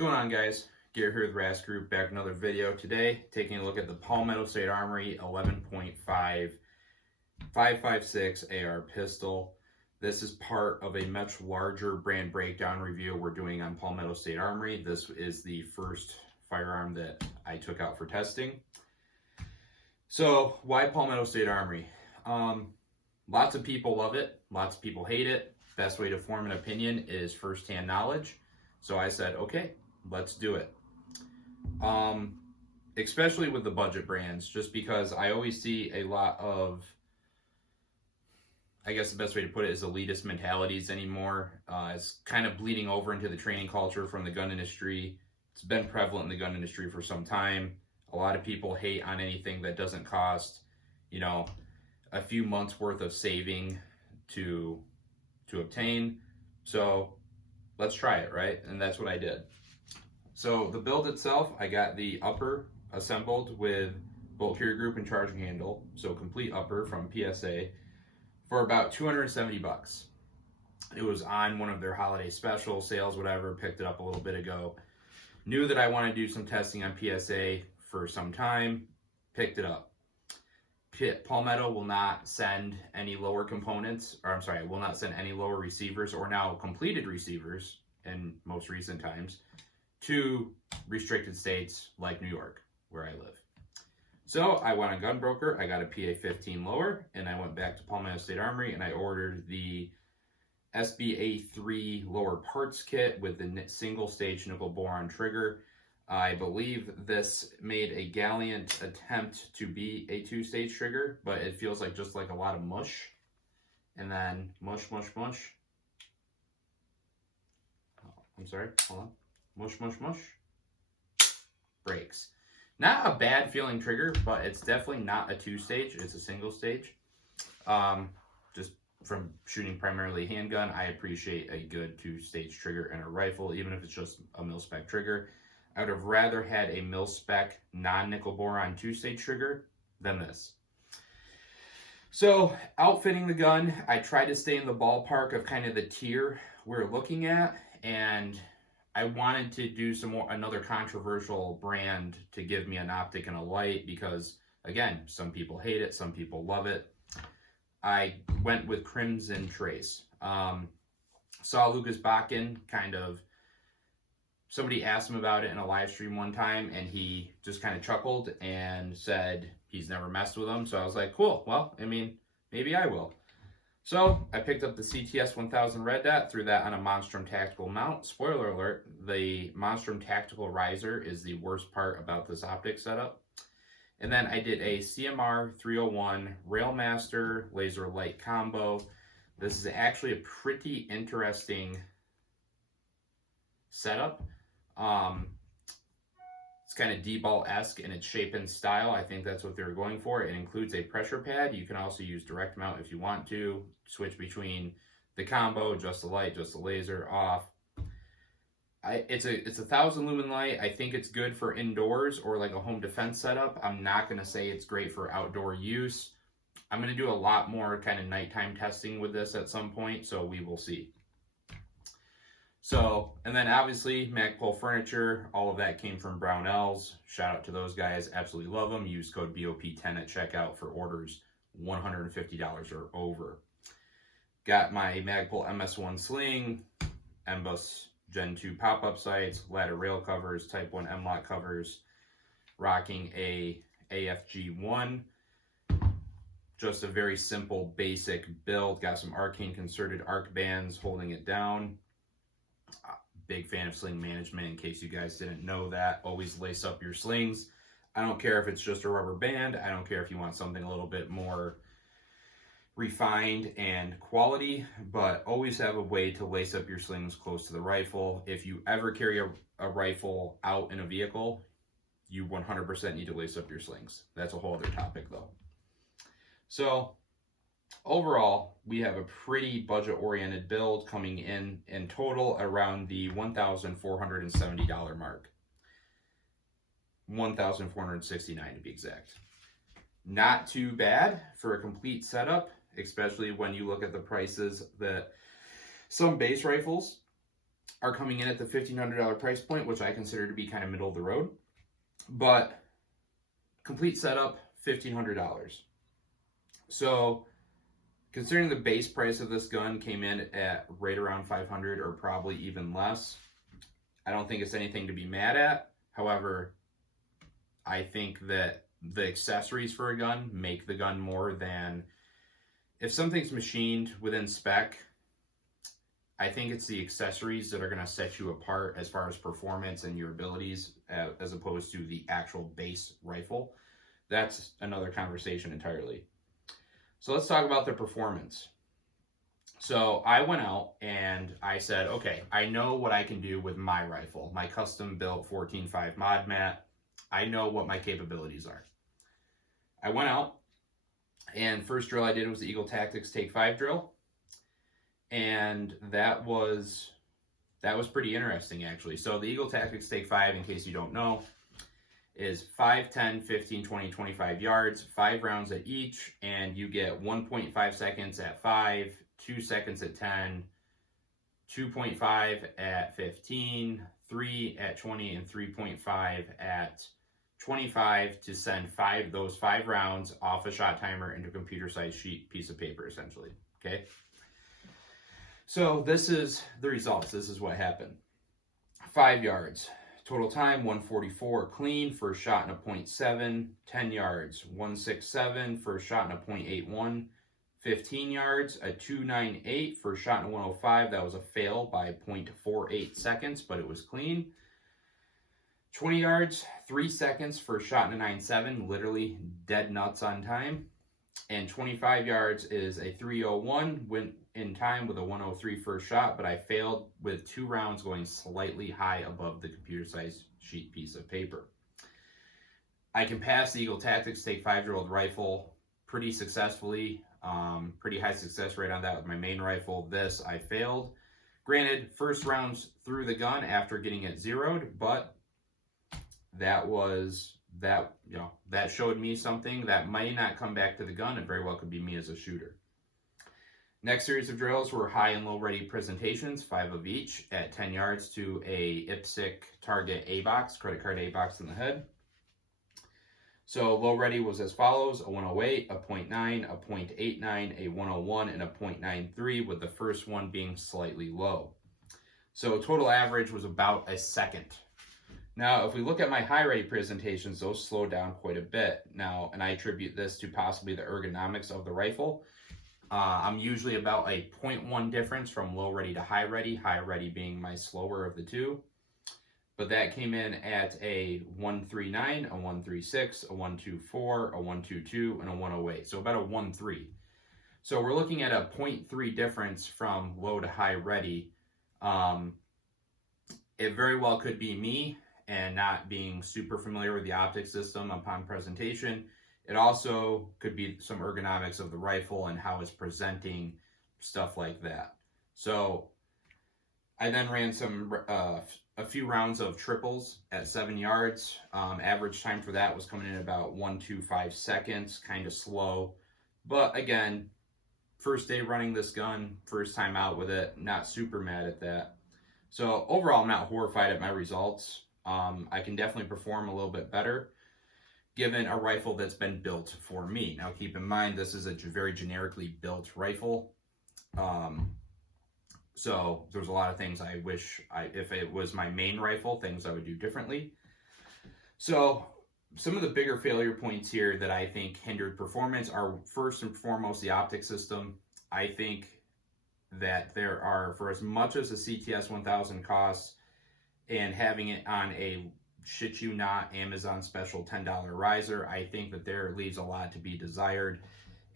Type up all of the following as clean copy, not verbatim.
going on, guys? Garrett here with Ras Group, back with another video. Today, taking a look at the Palmetto State Armory 11.5 5.56 AR pistol. This is part of a much larger brand breakdown review we're doing on Palmetto State Armory. This is the first firearm that I took out for testing. So, why Palmetto State Armory? Lots of people love it, lots of people hate it. Best way to form an opinion is firsthand knowledge. So I said, okay, let's do it. Especially with the budget brands, just because I always see a lot of, I guess the best way to put it is elitist mentalities anymore. It's kind of bleeding over into the training culture from the gun industry. It's been prevalent in the gun industry for some time. A lot of people hate on anything that doesn't cost, a few months worth of saving to obtain. So let's try it, right? And that's what I did. So the build itself, I got the upper assembled with bolt carrier group and charging handle, so complete upper from PSA, for about 270 bucks. It was on one of their holiday special sales, whatever. Picked it up a little bit ago. Knew that I wanted to do some testing on PSA for some time. Picked it up. Palmetto will not send any lower components, or I'm sorry, will not send any lower receivers or now completed receivers in most recent times to restricted states like New York, where I live. So I went on Gun Broker, I got a PA-15 lower, and I went back to Palmetto State Armory and I ordered the SBA-3 lower parts kit with the single stage nickel boron trigger. I believe this made a gallant attempt to be a two-stage trigger, but it feels like just like a lot of mush. And then mush, mush, mush. Oh, I'm sorry, hold on. Mush, mush, mush. Breaks. Not a bad feeling trigger, but it's definitely not a two-stage. It's a single stage. Just from shooting primarily handgun, I appreciate a good two-stage trigger in a rifle, even if it's just a mil-spec trigger. I would have rather had a mil-spec non-nickel boron two-stage trigger than this. So, outfitting the gun, I tried to stay in the ballpark of kind of the tier we're looking at, and I wanted to do another controversial brand to give me an optic and a light because, again, some people hate it, some people love it. I went with Crimson Trace. Saw Lucas Bakken somebody asked him about it in a live stream one time, and he just kind of chuckled and said he's never messed with them. So I was like, cool, well, maybe I will. So I picked up the CTS 1000 Red Dot, threw that on a Monstrum Tactical mount. Spoiler alert, the Monstrum Tactical riser is the worst part about this optic setup. And then I did a CMR 301 Railmaster laser light combo. This is actually a pretty interesting setup. It's kind of D-ball-esque in its shape and style. I think that's what they were going for. It includes a pressure pad. You can also use direct mount if you want to. Switch between the combo, just the light, just the laser, off. It's a 1000 lumen light. I think it's good for indoors or like a home defense setup. I'm not going to say it's great for outdoor use. I'm going to do a lot more kind of nighttime testing with this at some point, so we will see. So, and then obviously Magpul Furniture, all of that came from Brownells. Shout out to those guys, absolutely love them. Use code BOP10 at checkout for orders $150 or over. Got my Magpul MS1 sling, MBUS Gen 2 pop-up sights, ladder rail covers, Type 1 M-LOK covers, rocking a AFG1. Just a very simple, basic build. Got some Arcane concerted arc bands holding it down. Big fan of sling management, in case you guys didn't know that. Always lace up your slings. I don't care if it's just a rubber band. I don't care if you want something a little bit more refined and quality, but always have a way to lace up your slings close to the rifle. If you ever carry a rifle out in a vehicle, you 100% need to lace up your slings. That's a whole other topic though. So overall, we have a pretty budget-oriented build coming in total around the $1,470 mark. $1,469 to be exact. Not too bad for a complete setup, especially when you look at the prices that some base rifles are coming in at the $1,500 price point, which I consider to be kind of middle of the road. But complete setup, $1,500. So considering the base price of this gun came in at right around $500 or probably even less, I don't think it's anything to be mad at. However, I think that the accessories for a gun make the gun more than, if something's machined within spec, I think it's the accessories that are going to set you apart as far as performance and your abilities, as opposed to the actual base rifle. That's another conversation entirely. So let's talk about the performance. So I went out and I said, okay, I know what I can do with my rifle, my custom built 14.5 mod mat. I know what my capabilities are. I went out and first drill I did was the Eagle Tactics Take 5 drill. And that was pretty interesting, actually. So the Eagle Tactics Take 5, in case you don't know, is 5, 10, 15, 20, 25 yards, 5 rounds at each, and you get 1.5 seconds at 5, 2 seconds at 10, 2.5 at 15, 3 at 20, and 3.5 at 25 to send those 5 rounds off a shot timer into a computer-sized piece of paper, essentially, okay? So this is the results. This is what happened. 5 yards. Total time, 144 clean, first shot in a .7. 10 yards, 167, first shot in a .81. 15 yards, a 298, first shot in a 105. That was a fail by 0.48 seconds, but it was clean. 20 yards, 3 seconds, first shot in a 97, literally dead nuts on time. And 25 yards is a 301, went in time with a 103 first shot, but I failed with 2 rounds going slightly high above the computer-sized sheet piece of paper. I can pass the Eagle Tactics Take 5-year-old rifle pretty successfully, pretty high success rate on that with my main rifle. This, I failed. Granted, first rounds through the gun after getting it zeroed, but that showed me something that may not come back to the gun. It very well could be me as a shooter. Next series of drills were high and low ready presentations, 5 of each at 10 yards to a IPSC target A box, credit card A box in the head. So low ready was as follows: a 108, a .9, a .89, a 101, and a .93, with the first one being slightly low. So total average was about a second. Now, if we look at my high ready presentations, those slow down quite a bit. Now, and I attribute this to possibly the ergonomics of the rifle. I'm usually about a 0.1 difference from low ready to high ready being my slower of the two. But that came in at a 139, a 136, a 124, a 122, and a 108. So about a 1.3. So we're looking at a 0.3 difference from low to high ready. It very well could be me and not being super familiar with the optics system upon presentation. It also could be some ergonomics of the rifle and how it's presenting, stuff like that. So I then ran a few rounds of triples at 7 yards. Average time for that was coming in about 1.25 seconds, kind of slow. But again, first day running this gun, first time out with it, not super mad at that. So overall, I'm not horrified at my results. I can definitely perform a little bit better given a rifle that's been built for me. Now keep in mind, this is a very generically built rifle. So there's a lot of things I wish, if it was my main rifle, things I would do differently. So some of the bigger failure points here that I think hindered performance are first and foremost the optic system. I think that there are, for as much as the CTS 1000 costs and having it on a shit you not Amazon special $10 riser, I think that there leaves a lot to be desired.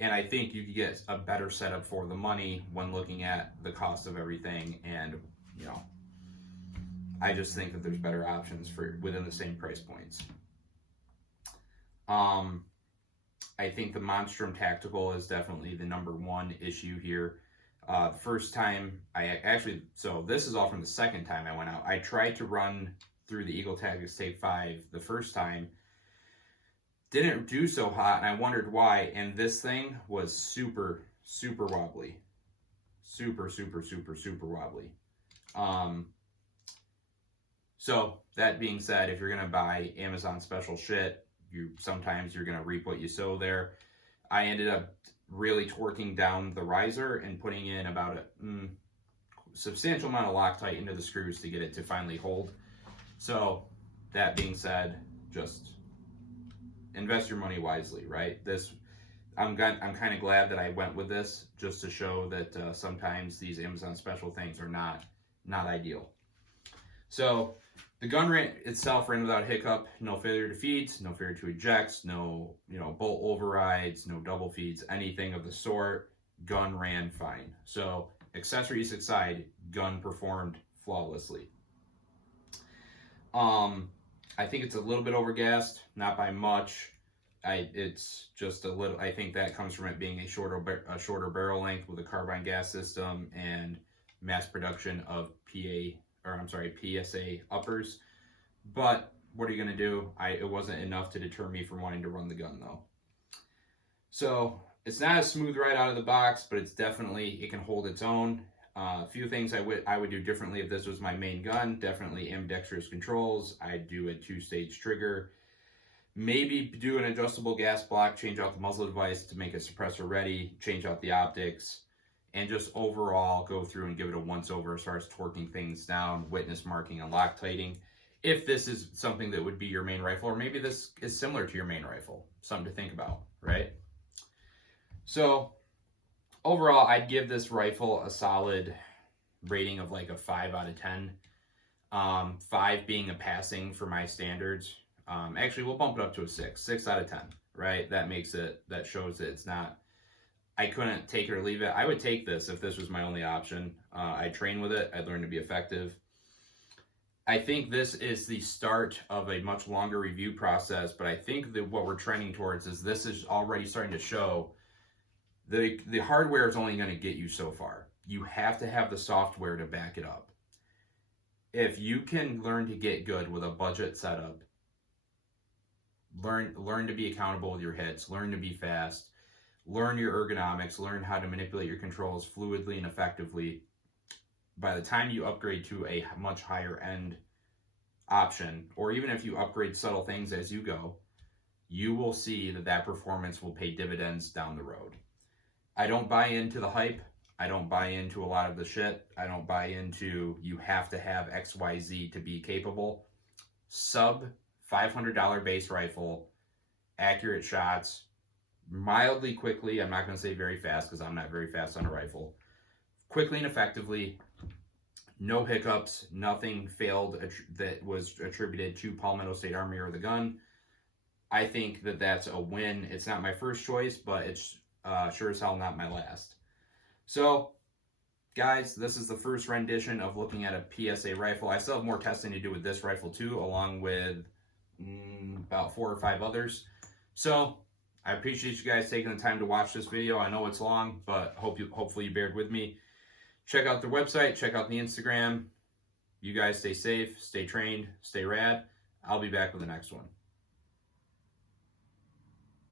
And I think you could get a better setup for the money when looking at the cost of everything. And, you know, I just think that there's better options for within the same price points. I think the Monstrum Tactical is definitely the #1 issue here. The first time so this is all from the second time I went out. I tried to run through the Eagle Tactics Take 5 the first time. Didn't do so hot, and I wondered why. And this thing was super, super wobbly. Super, super, super, super wobbly. So that being said, if you're going to buy Amazon special shit, sometimes you're going to reap what you sow there. I ended up really torquing down the riser and putting in about a substantial amount of Loctite into the screws to get it to finally hold. So that being said, just invest your money wisely, right? I'm kind of glad that I went with this, just to show that sometimes these Amazon special things are not ideal. So the gun ran itself ran without hiccup, no failure to feeds, no failure to ejects, no bolt overrides, no double feeds, anything of the sort. Gun ran fine. So accessories aside, gun performed flawlessly. I think it's a little bit overgassed, not by much. It's just a little. I think that comes from it being a shorter barrel length with a carbine gas system and mass production of PSA uppers. But what are you gonna do? It wasn't enough to deter me from wanting to run the gun though. So it's not a smooth ride out of the box, but it can hold its own. A few things I would do differently if this was my main gun. Definitely ambidextrous controls. I'd do a 2-stage trigger. Maybe do an adjustable gas block, change out the muzzle device to make it suppressor ready, change out the optics, and just overall go through and give it a once over as far as torquing things down, witness marking, and Loctiting. If this is something that would be your main rifle, or maybe this is similar to your main rifle, something to think about, right? So overall, I'd give this rifle a solid rating of like a 5 out of 10. 5 being a passing for my standards. Actually, we'll bump it up to a 6 out of 10, right? That shows that it's not, I couldn't take it or leave it. I would take this if this was my only option. I'd train with it. I'd learn to be effective. I think this is the start of a much longer review process, but I think that what we're trending towards is this is already starting to show the hardware is only going to get you so far. You have to have the software to back it up. If you can learn to get good with a budget setup, learn to be accountable with your hits, learn to be fast, learn your ergonomics, learn how to manipulate your controls fluidly and effectively. By the time you upgrade to a much higher end option, or even if you upgrade subtle things as you go, you will see that performance will pay dividends down the road. I don't buy into the hype. I don't buy into a lot of the shit. I don't buy into you have to have XYZ to be capable. Sub $500 base rifle, accurate shots, mildly quickly. I'm not going to say very fast because I'm not very fast on a rifle. Quickly and effectively, no hiccups, nothing failed that was attributed to Palmetto State Armory or the gun. I think that that's a win. It's not my first choice, but it's sure as hell not my last. So, guys, this is the first rendition of looking at a PSA rifle. I still have more testing to do with this rifle too, along with about 4 or 5 others. So, I appreciate you guys taking the time to watch this video. I know it's long, but hopefully you bared with me. Check out the website, check out the Instagram. You guys stay safe, stay trained, stay rad. I'll be back with the next one.